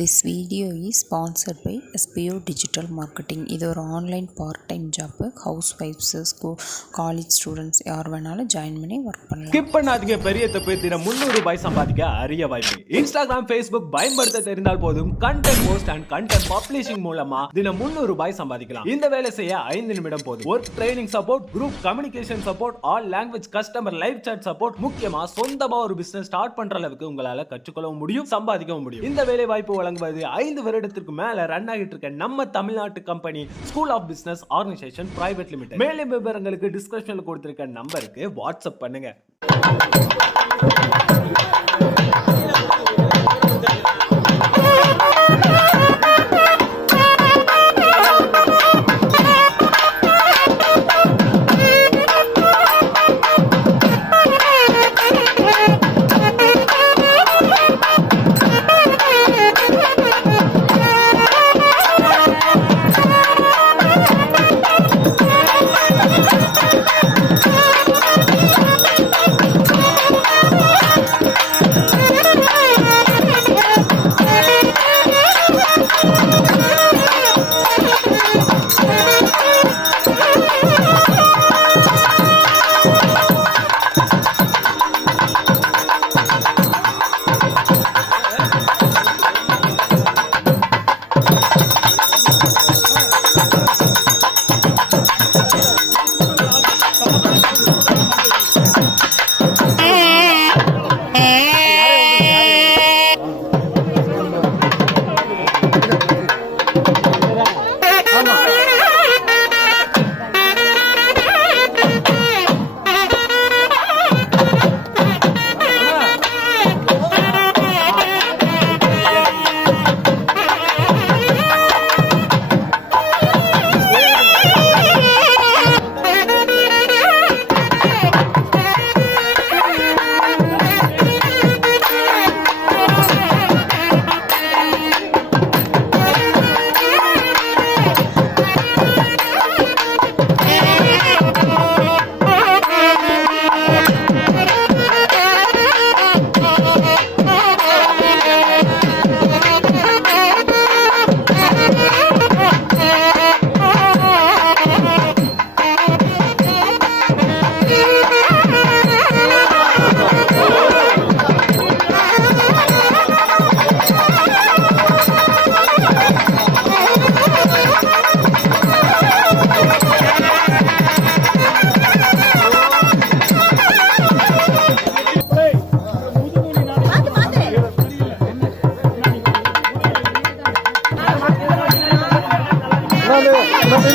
This video is sponsored by SPO Digital Marketing. இது ஒரு online part time job. House wife's, college students யார் வேணாலும் join பண்ணி work பண்ணலாம். ஸ்கிப் பண்ணாதீங்க, பெரிய தப்பு. தினம் 300 ரூபாய் சம்பாதிக்க அரிய வாய்ப்பு. இன்ஸ்டாகிராம், ஃபேஸ்புக் பயன்படுத்த தெரிந்தால் போதும் content post and content publishing மூலமா தினம் 300 ரூபாய் சம்பாதிக்கலாம். இந்த வேலை செய்ய 5 நிமிடம் போதும். Work training support, group communication support, all language customer live chat support, முக்கியமா சொந்தமா ஒரு பிசினஸ் ஸ்டார்ட் பண்ற அளவுக்கு உங்களால கற்றுக்கொள்ளவும் முடியும், சம்பாதிக்கவும் முடியும். இந்த வேலை வாய்ப்பு வழங்குவது 5 வருடத்திற்கு மேல ரன் ஆகிட்டு இருக்க நம்ம தமிழ்நாட்டு company school of business organisation private limited. மேலும் விவரங்களுக்கு டிஸ்கிரிப்ஷன்ல கொடுத்திருக்க நம்பருக்கு வாட்ஸ்அப் பண்ணுங்க.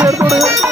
எடுத்து